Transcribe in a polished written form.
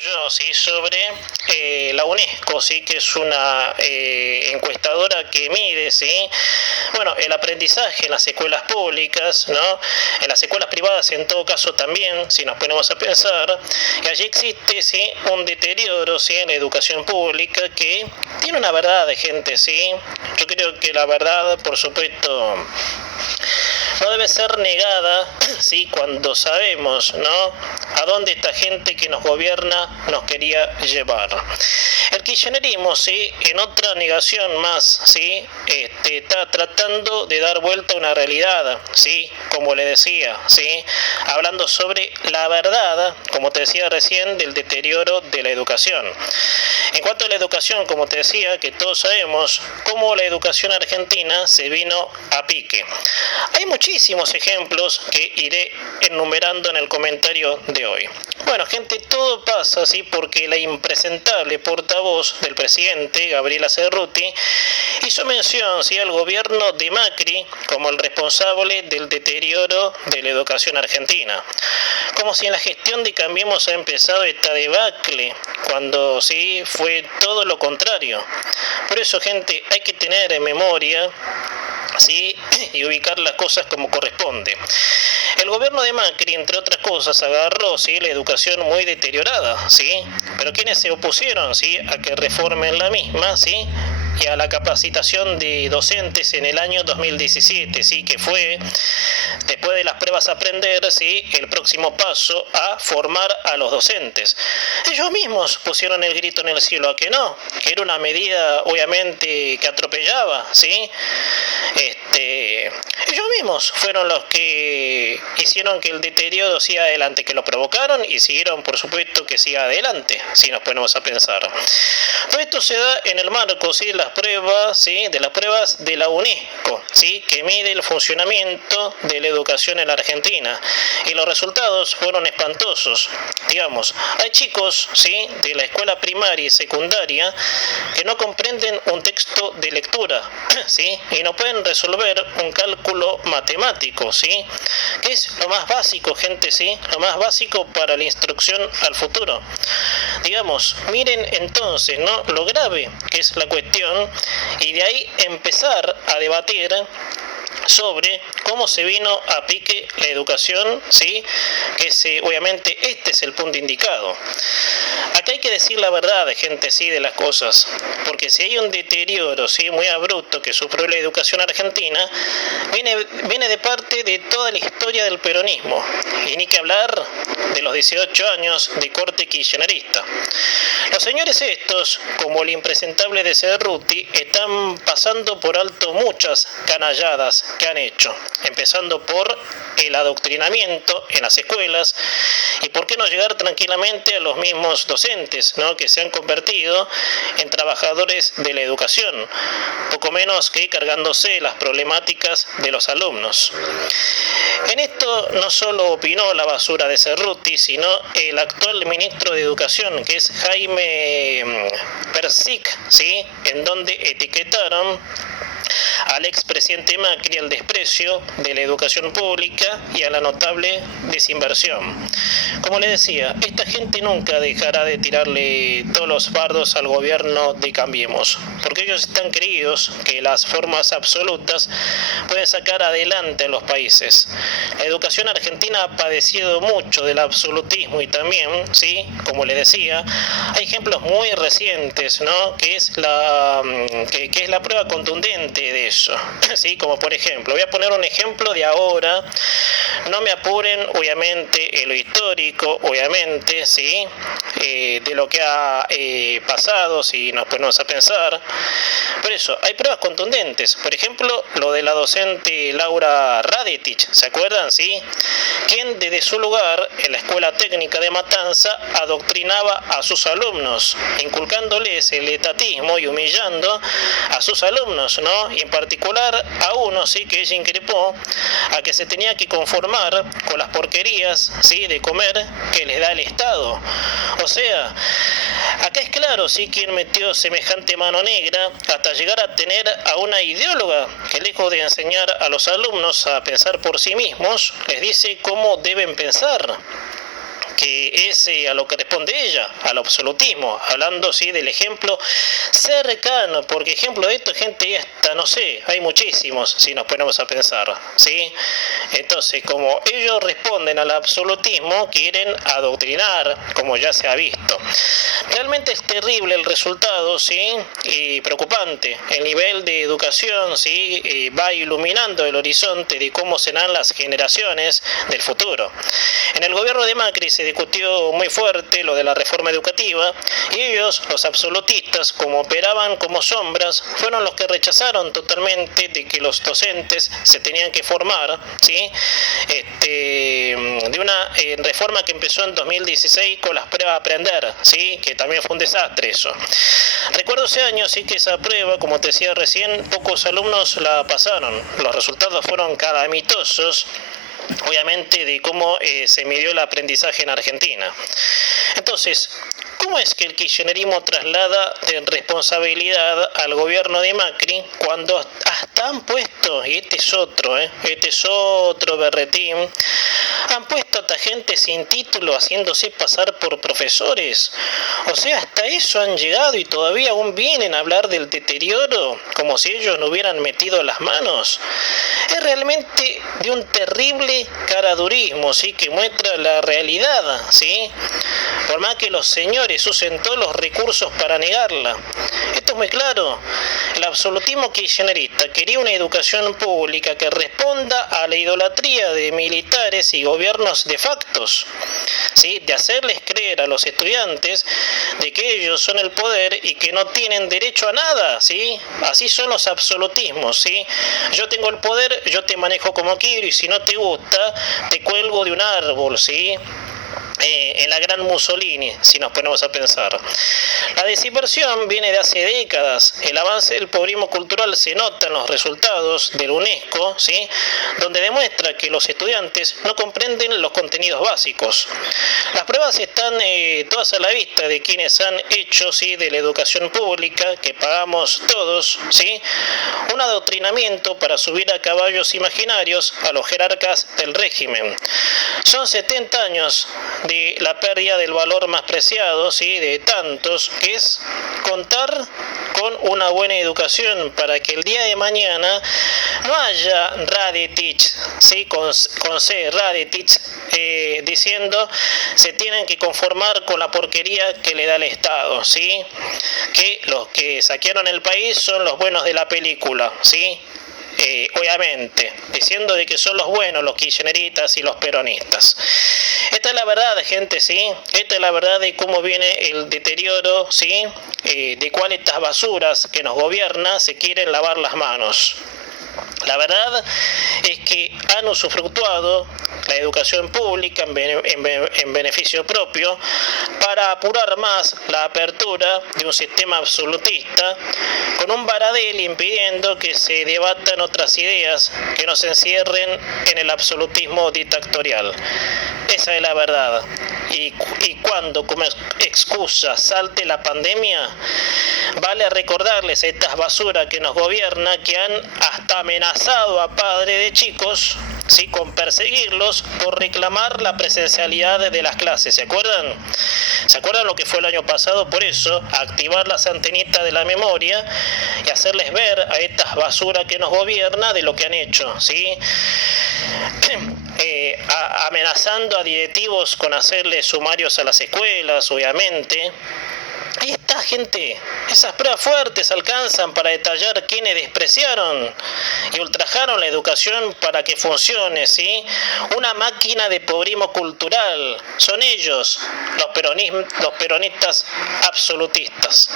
Yo sí sobre la UNESCO, sí, que es una encuestadora que mide, sí, bueno, el aprendizaje en las escuelas públicas, ¿no? En las escuelas privadas en todo caso también, si nos ponemos a pensar, y allí existe, sí, un deterioro, sí, en la educación pública que tiene una verdad de gente, sí. Yo creo que la verdad, por supuesto, no debe ser negada, sí, cuando sabemos, ¿no?, a dónde esta gente que nos gobierna nos quería llevar. El kirchnerismo, sí, en otra negación más, sí, está tratando de dar vuelta a una realidad, sí, como le decía, sí, hablando sobre la verdad, como te decía recién, del deterioro de la educación. En cuanto a la educación, como te decía, que todos sabemos cómo la educación argentina se vino a pique. Hay muchísimos ejemplos que iré enumerando en el comentario de hoy. Bueno, gente, todo pasa así porque la impresentable portavoz del presidente, Gabriela Cerruti, hizo mención, ¿sí?, al gobierno de Macri como el responsable del deterioro de la educación argentina. Como si en la gestión de Cambiemos ha empezado esta debacle, cuando sí fue todo lo contrario. Por eso, gente, hay que tener en memoria, ¿sí?, y ubicar las cosas como corresponde. El gobierno de Macri, entre otras cosas, agarró, ¿sí?, la educación muy deteriorada, ¿sí?, pero quienes se opusieron, ¿sí?, a que reformen la misma, ¿sí?, y a la capacitación de docentes en el año 2017, ¿sí?, que fue, después de las pruebas a aprender, ¿sí?, el próximo paso a formar a los docentes. Ellos mismos pusieron el grito en el cielo a que no, que era una medida obviamente que atropellaba, ¿sí? Ellos mismos fueron los que hicieron que el deterioro siga adelante, que lo provocaron y siguieron, por supuesto, que siga adelante, si nos ponemos a pensar. Todo esto se da en el marco, ¿sí?, de las pruebas, ¿sí?, de las pruebas de la UNESCO, ¿sí?, que mide el funcionamiento de la educación en la Argentina, y los resultados fueron espantosos. Digamos, hay chicos, ¿sí?, de la escuela primaria y secundaria que no comprenden un texto de lectura, ¿sí?, y no pueden resolver un cálculo matemático, ¿sí?, que es lo más básico, gente, ¿sí?, lo más básico para la instrucción al futuro. Digamos, miren entonces, ¿no?, lo grave que es la cuestión, y de ahí empezar a debatir sobre cómo se vino a pique la educación, ¿sí?, que obviamente este es el punto indicado. Acá hay que decir la verdad, gente, sí, de las cosas, porque si hay un deterioro, sí, muy abrupto que sufrió la educación argentina, viene de parte de toda la historia del peronismo, y ni que hablar de los 18 años de corte kirchnerista. Los señores estos, como el impresentable de Cerruti, están pasando por alto muchas canalladas que han hecho, empezando por el adoctrinamiento en las escuelas, y por qué no llegar tranquilamente a los mismos docentes, ¿no?, que se han convertido en trabajadores de la educación, poco menos que cargándose las problemáticas de los alumnos. En esto no solo opinó la basura de Cerruti, sino el actual ministro de Educación, que es Jaime Persic, ¿sí?, en donde etiquetaron al expresidente Macri al desprecio de la educación pública y a la notable desinversión. Como le decía, esta gente nunca dejará de tirarle todos los fardos al gobierno de Cambiemos, porque ellos están creídos que las formas absolutas pueden sacar adelante a los países. La educación argentina ha padecido mucho del absolutismo y también, sí, como le decía, hay ejemplos muy recientes, ¿no?, que es la prueba contundente de eso, sí, como por ejemplo, voy a poner un ejemplo de ahora, no me apuren obviamente en lo histórico, obviamente, sí, de lo que ha pasado, si nos ponemos a pensar. Por eso, hay pruebas contundentes, por ejemplo, lo de la docente Laura Radetich, ¿se acuerdan? Sí, quien desde su lugar en la Escuela Técnica de Matanza adoctrinaba a sus alumnos, inculcándoles el etatismo y humillando a sus alumnos, ¿no?, y en particular a uno, sí, que ella increpó a que se tenía que conformar con las porquerías, sí, de comer que les da el Estado. O sea, acá es claro, sí, quien metió semejante mano negra hasta llegar a tener a una ideóloga que, lejos de enseñar a los alumnos a pensar por sí mismos, les dice cómo deben pensar. que es a lo que responde ella, al absolutismo, hablando sí del ejemplo cercano, porque ejemplo de esto, gente, esta, no sé, hay muchísimos si nos ponemos a pensar, ¿sí? Entonces, como ellos responden al absolutismo, quieren adoctrinar, como ya se ha visto. Realmente es terrible el resultado, ¿sí? Y preocupante. El nivel de educación, ¿sí? Va iluminando el horizonte de cómo serán las generaciones del futuro. En el gobierno de Macri se discutió muy fuerte lo de la reforma educativa y ellos, los absolutistas, como operaban como sombras, fueron los que rechazaron totalmente de que los docentes se tenían que formar, ¿sí? De una reforma que empezó en 2016 con las pruebas a aprender, ¿sí? Que también fue un desastre eso. Recuerdo ese año, sí, que esa prueba, como te decía recién, pocos alumnos la pasaron. Los resultados fueron calamitosos, obviamente, de cómo se midió el aprendizaje en Argentina. Entonces, ¿cómo es que el kirchnerismo traslada de responsabilidad al gobierno de Macri cuando hasta han puesto, y este es otro berretín, han puesto a esta gente sin título haciéndose pasar por profesores? O sea, hasta eso han llegado y todavía aún vienen a hablar del deterioro como si ellos no hubieran metido las manos. Es realmente de un terrible caradurismo, ¿sí? Que muestra la realidad, ¿sí? Por más que los señores usen todos los recursos para negarla. Esto es muy claro. El absolutismo kirchnerista quería una educación pública que responda a la idolatría de militares y gobiernos de factos, ¿sí? De hacerles creer a los estudiantes de que ellos son el poder y que no tienen derecho a nada, ¿sí? Así son los absolutismos, ¿sí? Yo tengo el poder, yo te manejo como quiero y si no te gusta, te cuelgo de un árbol, ¿sí? En la gran Mussolini, si nos ponemos a pensar. La desinversión viene de hace décadas. El avance del pobrismo cultural se nota en los resultados del UNESCO, ¿sí? Donde demuestra que los estudiantes no comprenden los contenidos básicos. Las pruebas están todas a la vista de quienes han hecho, ¿sí?, de la educación pública, que pagamos todos, ¿sí?, un adoctrinamiento para subir a caballos imaginarios a los jerarcas del régimen. Son 70 años de la pérdida del valor más preciado, ¿sí?, de tantos, que es contar con una buena educación para que el día de mañana no haya Radetich, ¿sí?, con C, Radetich, diciendo se tienen que conformar con la porquería que le da el Estado, ¿sí?, que los que saquearon el país son los buenos de la película, ¿sí?, obviamente, diciendo de que son los buenos los kirchneristas y los peronistas. Esta es la verdad, gente, ¿sí? Esta es la verdad de cómo viene el deterioro, ¿sí? De cuáles estas basuras que nos gobiernan se quieren lavar las manos. La verdad es que han usufructuado la educación pública en beneficio propio para apurar más la apertura de un sistema absolutista, con un Baradel impidiendo que se debatan otras ideas que no se encierren en el absolutismo dictatorial. Esa es la verdad. Y cuando como excusa salte la pandemia, vale recordarles a estas basuras que nos gobiernan que han hasta amenazado a padres de chicos, ¿sí?, con perseguirlos por reclamar la presencialidad de las clases. ¿Se acuerdan? ¿Se acuerdan lo que fue el año pasado? Por eso, activar las antenitas de la memoria y hacerles ver a estas basuras que nos gobiernan de lo que han hecho, ¿sí? Amenazando a directivos con hacerles sumarios a las escuelas, obviamente. Ahí está, gente. Esas pruebas fuertes alcanzan para detallar quiénes despreciaron y ultrajaron la educación para que funcione, ¿sí? Una máquina de pobrismo cultural. Son ellos, los peronistas absolutistas.